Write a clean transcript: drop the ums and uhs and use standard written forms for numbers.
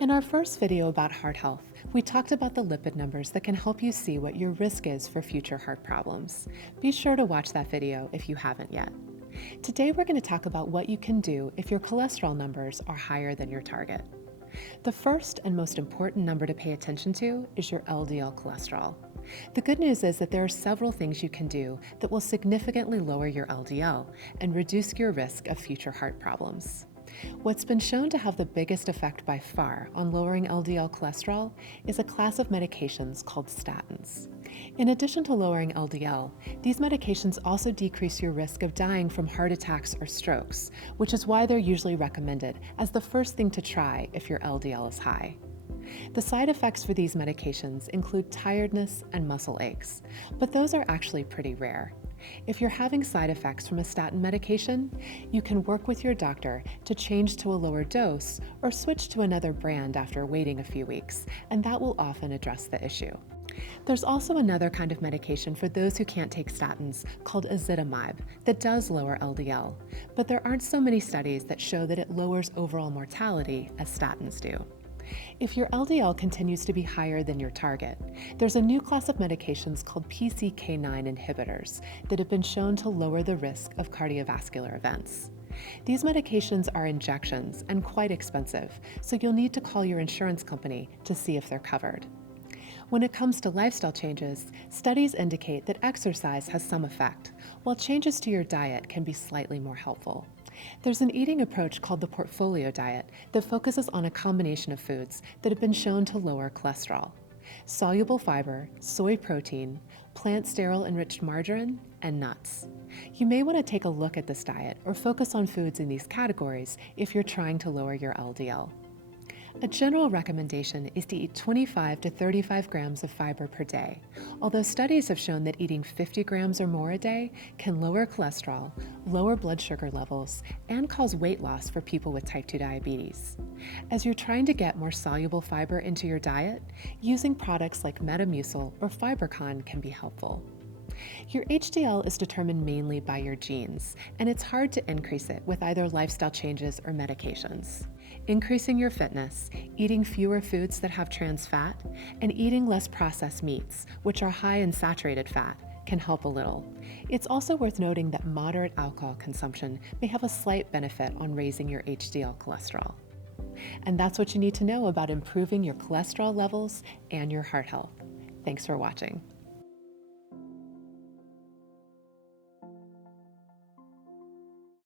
In our first video about heart health, we talked about the lipid numbers that can help you see what your risk is for future heart problems. Be sure to watch that video if you haven't yet. Today we're going to talk about what you can do if your cholesterol numbers are higher than your target. The first and most important number to pay attention to is your LDL cholesterol. The good news is that there are several things you can do that will significantly lower your LDL and reduce your risk of future heart problems. What's been shown to have the biggest effect by far on lowering LDL cholesterol is a class of medications called statins. In addition to lowering LDL, these medications also decrease your risk of dying from heart attacks or strokes, which is why they're usually recommended as the first thing to try if your LDL is high. The side effects for these medications include tiredness and muscle aches, but those are actually pretty rare. If you're having side effects from a statin medication, you can work with your doctor to change to a lower dose or switch to another brand after waiting a few weeks, and that will often address the issue. There's also another kind of medication for those who can't take statins called ezetimibe that does lower LDL, but there aren't so many studies that show that it lowers overall mortality as statins do. If your LDL continues to be higher than your target, there's a new class of medications called PCSK9 inhibitors that have been shown to lower the risk of cardiovascular events. These medications are injections and quite expensive, so you'll need to call your insurance company to see if they're covered. When it comes to lifestyle changes, studies indicate that exercise has some effect, while changes to your diet can be slightly more helpful. There's an eating approach called the portfolio diet that focuses on a combination of foods that have been shown to lower cholesterol: soluble fiber, soy protein, plant sterol-enriched margarine, and nuts. You may want to take a look at this diet or focus on foods in these categories if you're trying to lower your LDL. A general recommendation is to eat 25 to 35 grams of fiber per day, although studies have shown that eating 50 grams or more a day can lower cholesterol, lower blood sugar levels, and cause weight loss for people with type 2 diabetes. As you're trying to get more soluble fiber into your diet, using products like Metamucil or FiberCon can be helpful. Your HDL is determined mainly by your genes, and it's hard to increase it with either lifestyle changes or medications. Increasing your fitness, eating fewer foods that have trans fat, and eating less processed meats, which are high in saturated fat, can help a little. It's also worth noting that moderate alcohol consumption may have a slight benefit on raising your HDL cholesterol. And that's what you need to know about improving your cholesterol levels and your heart health. Thanks for watching.